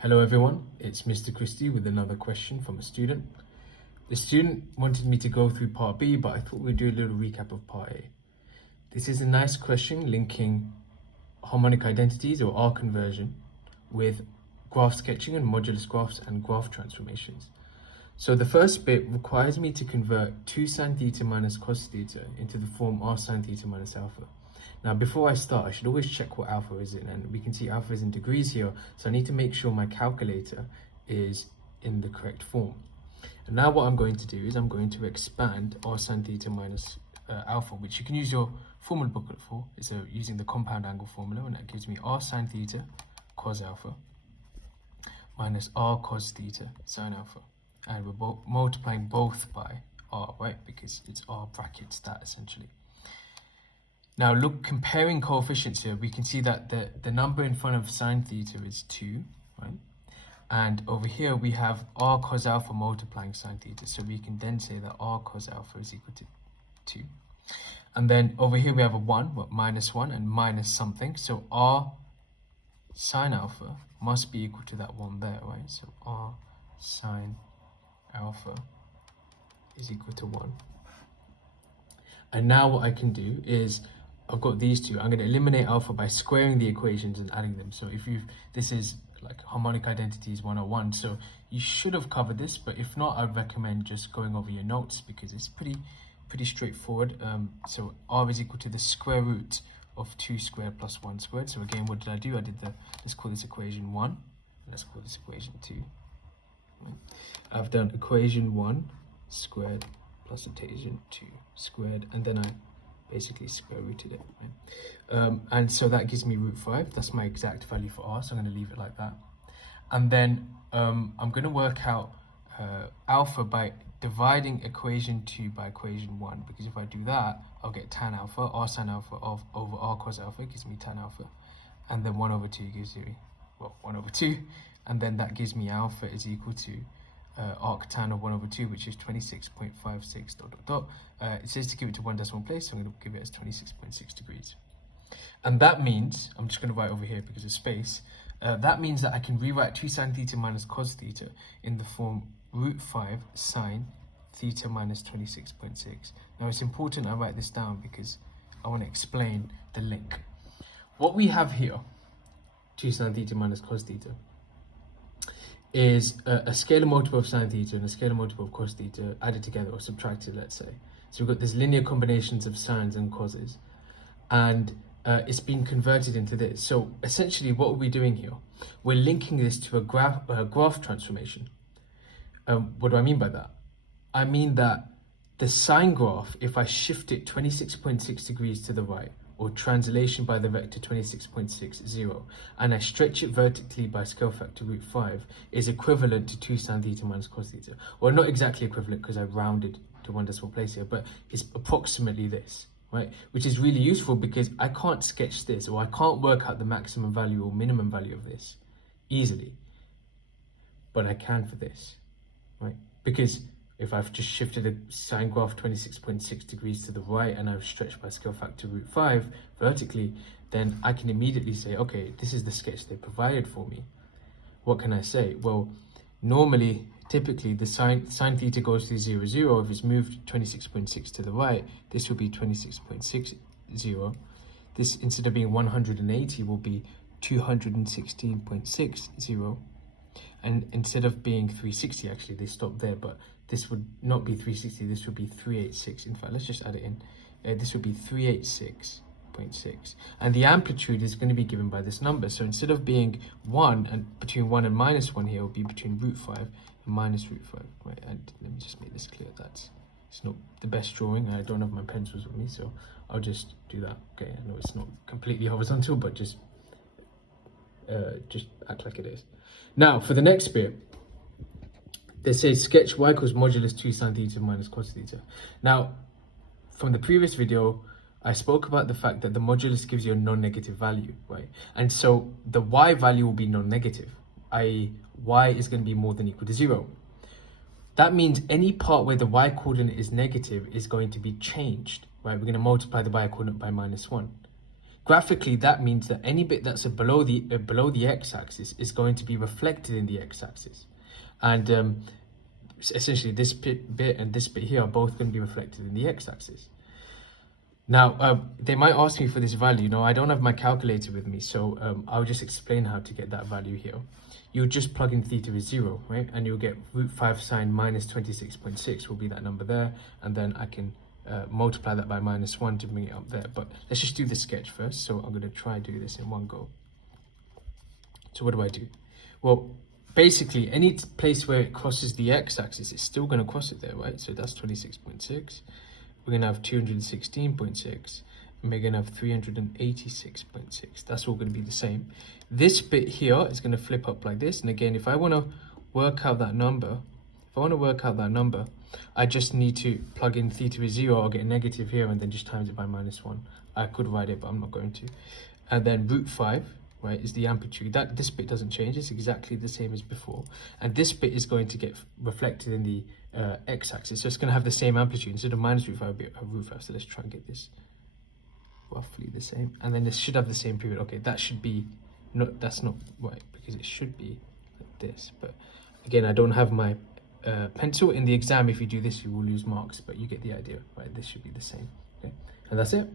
Hello everyone, it's Mr. Christie with another question from a student. The student wanted me to go through part B, but I thought we'd do a little recap of part A. This is a nice question linking harmonic identities or R conversion with graph sketching and modulus graphs and graph transformations. So the first bit requires me to convert 2 sine theta minus cos theta into the form r sine theta minus alpha. Now, before I start, I should always check what alpha is in, and we can see alpha is in degrees here, so I need to make sure my calculator is in the correct form. And now what I'm going to do is I'm going to expand r sine theta minus alpha, which you can use your formula booklet for. It's using the compound angle formula, and that gives me r sine theta cos alpha minus r cos theta sine alpha. And we're multiplying both by r, right? Because it's r brackets that essentially. Now look, comparing coefficients here, we can see that the number in front of sine theta is 2, right? And over here we have r cos alpha multiplying sine theta. So we can then say that r cos alpha is equal to 2. And then over here we have a 1, minus 1 and minus something. So r sine alpha must be equal to that 1 there, right? So r sine alpha is equal to 1. And now what I can do is, I've got these two. I'm going to eliminate alpha by squaring the equations and adding them. So this is like harmonic identities 101. So you should have covered this, but if not, I'd recommend just going over your notes because it's pretty straightforward. So r is equal to the square root of 2 squared plus 1 squared. So again, what did I do? I did let's call this equation 1. Let's call this equation 2. I've done equation 1 squared plus equation 2 squared, and then I basically square rooted it, right? And so that gives me root 5. That's my exact value for r, so I'm going to leave it like that. And then I'm going to work out alpha by dividing equation 2 by equation 1, because if I do that, I'll get tan alpha, r sine alpha over r cos alpha gives me tan alpha, and then 1 over 2 gives me, 1 over 2, and then that gives me alpha is equal to arctan of 1 over 2, which is 26.56 ... It says to give it to one decimal place, so I'm going to give it as 26.6 degrees. And that means, I'm just going to write over here because of space, that means that I can rewrite 2 sine theta minus cos theta in the form root 5 sine theta minus 26.6. Now it's important I write this down because I want to explain the link. What we have here, 2 sine theta minus cos theta, is a scalar multiple of sine theta and a scalar multiple of cos theta added together or subtracted, let's say. So we've got these linear combinations of sines and coses, and it's been converted into this. So essentially what are we doing here? We're linking this to a graph transformation. What do I mean by that? I mean that the sine graph, if I shift it 26.6 degrees to the right, or translation by the vector 26.60, and I stretch it vertically by scale factor root 5, is equivalent to 2 sine theta minus cos theta. Well, not exactly equivalent because I rounded to one decimal place here, but it's approximately this, right? Which is really useful because I can't sketch this, or I can't work out the maximum value or minimum value of this easily, but I can for this, right? Because if I've just shifted a sine graph 26.6 degrees to the right and I've stretched by scale factor root 5 vertically, then I can immediately say, okay, this is the sketch they provided for me. What can I say? Well, normally, typically, the sine theta goes to 0, 0. If it's moved 26.6 to the right, this will be 26.60. This, instead of being 180, will be 216.60. And instead of being 360, actually, they stopped there, but this would not be 360, this would be 386. In fact, let's just add it in. This would be 386.6. And the amplitude is going to be given by this number. So instead of being 1, and between 1 and minus 1 here, it will be between root 5 and minus root 5. Right, and let me just make this clear. It's not the best drawing. I don't have my pencils with me, so I'll just do that. Okay, I know it's not completely horizontal, but just act like it is. Now, for the next bit, they say sketch y equals modulus 2 sine theta minus cos theta. Now, from the previous video, I spoke about the fact that the modulus gives you a non-negative value, right? And so the y value will be non-negative, i.e. y is going to be more than or equal to 0. That means any part where the y coordinate is negative is going to be changed, right? We're going to multiply the y coordinate by minus 1. graphically, that means that any bit that's below the x-axis is going to be reflected in the x-axis, and essentially this bit and this bit here are both going to be reflected in the x-axis. Now, they might ask me for this value. I don't have my calculator with me, so I'll just explain how to get that value here. You just plug in theta is 0, right? And you'll get root 5 sine minus 26.6 will be that number there. And then I can multiply that by -1 to bring it up there. But let's just do the sketch first. So I'm going to try do this in one go. So what do? Well, basically, any place where it crosses the x-axis, it's still going to cross it there, right? So that's 26.6. We're going to have 216.6, and we're going to have 386.6. That's all going to be the same. This bit here is going to flip up like this. And again, if I want to work out that number, I just need to plug in theta is 0. I'll get a negative here and then just times it by -1. I could write it, but I'm not going to. And then root 5, right, is the amplitude. This bit doesn't change. It's exactly the same as before. And this bit is going to get reflected in the x-axis. So it's going to have the same amplitude. Instead of minus root 5, it'll be a root 5. So let's try and get this roughly the same. And then this should have the same period. Okay, that should be, that's not right, because it should be like this. But again, I don't have my pencil. In the exam, if you do this, you will lose marks, but you get the idea, right? This should be the same. Okay, and that's it.